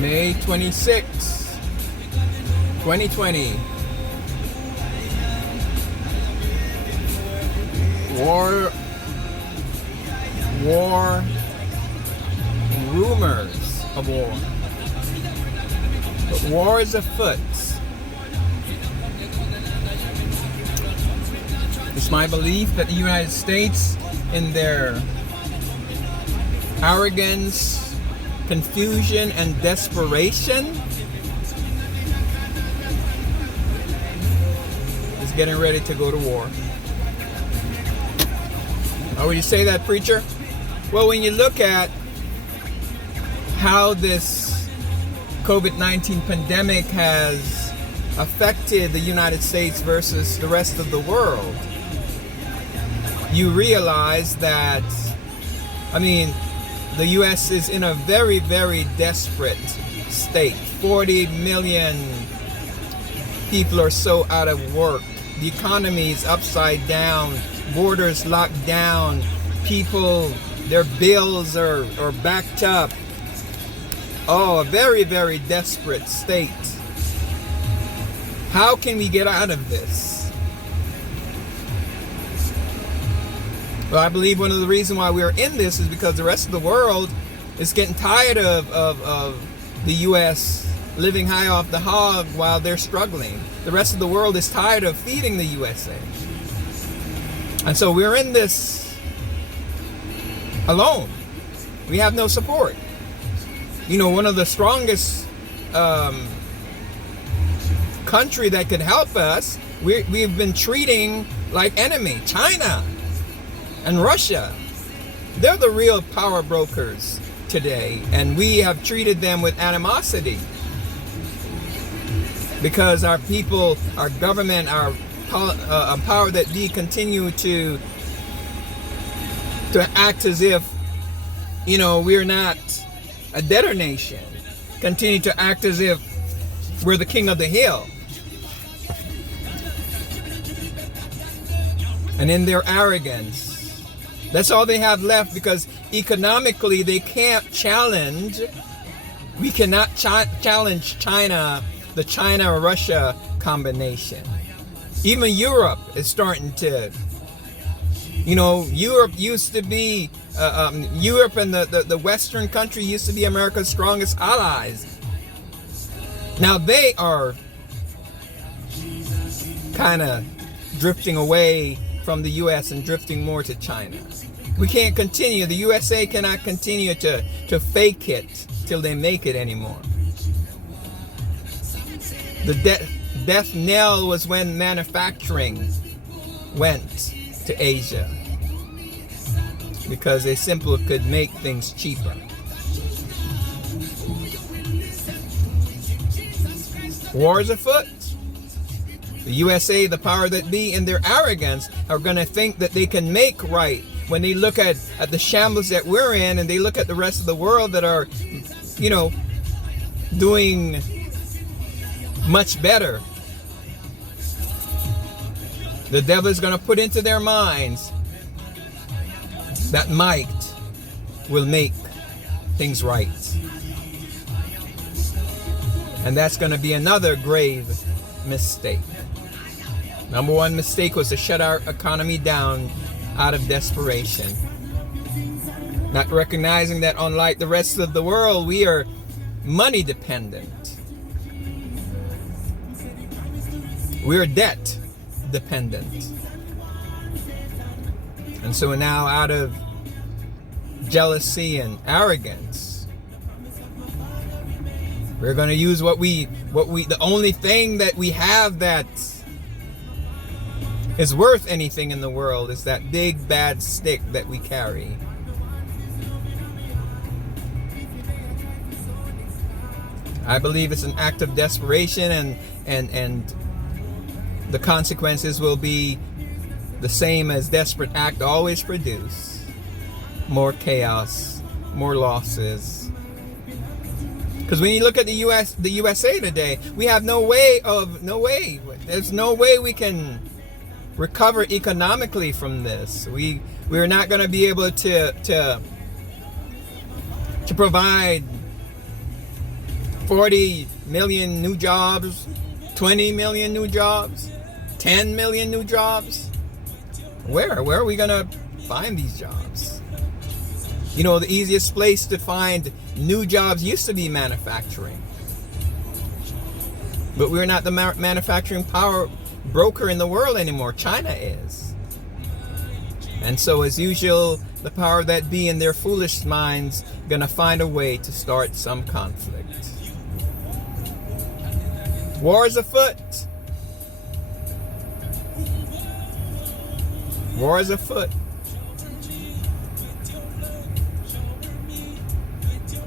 May 26, 2020. War, rumors of war. But war is afoot. It's my belief that the United States, in their arrogance, confusion, and desperation, is getting ready to go to war. How would you say that, preacher? Well, when you look at how this COVID-19 pandemic has affected the United States versus the rest of the world, you realize that, the U.S. is in a very, very desperate state. 40 million people are so out of work. The economy is upside down. Borders locked down. People, their bills are backed up. Oh, a very, very desperate state. How can we get out of this? Well, I believe one of the reasons why we're in this is because the rest of the world is getting tired of the U.S. living high off the hog while they're struggling. The rest of the world is tired of feeding the USA. And so we're in this alone. We have no support. One of the strongest country that could help us, we've been treating like enemy, China and Russia. They're the real power brokers today, and we have treated them with animosity because our people, our government, our power that be continue to act as if we're not a debtor nation, continue to act as if we're the king of the hill. And in their arrogance, that's all they have left, because economically they can't challenge. We cannot challenge China, the China-Russia combination. Even Europe is starting to, Europe used to be, Europe and the Western country used to be America's strongest allies. Now they are kind of drifting away from the U.S. and drifting more to China. We can't continue. The USA cannot continue to fake it till they make it anymore. The death knell was when manufacturing went to Asia, because they simply could make things cheaper. War is afoot. The USA, the power that be, in their arrogance, are going to think that they can make right when they look at the shambles that we're in, and they look at the rest of the world that are, doing much better. The devil is going to put into their minds that might will make things right. And that's going to be another grave mistake. Number one mistake was to shut our economy down out of desperation. Not recognizing that, unlike the rest of the world, we are money dependent. We are debt dependent. And so now, out of jealousy and arrogance, we're going to use the only thing that we have that is worth anything in the world is that big bad stick that we carry. I believe it's an act of desperation, and the consequences will be the same as desperate act always produce. More chaos, more losses. Because when you look at the USA today, we have no way. There's no way we can recover economically from this. We're not going to be able to provide 40 million new jobs, 20 million new jobs, 10 million new jobs. Where are we going to find these jobs? You know, the easiest place to find new jobs used to be manufacturing. But we're not the manufacturing power broker in the world anymore. China is. And so, as usual, the power that be in their foolish minds going to find a way to start some conflict. War is afoot. War is afoot.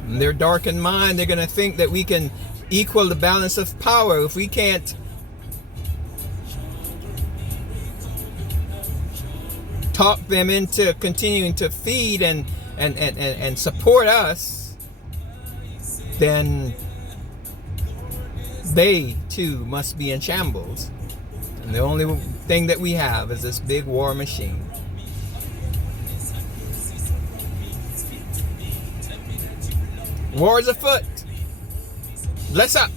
In their darkened mind, they're going to think that we can equal the balance of power if we can't talk them into continuing to feed and support us. Then they too must be in shambles. And the only thing that we have is this big war machine. War is afoot. Bless up.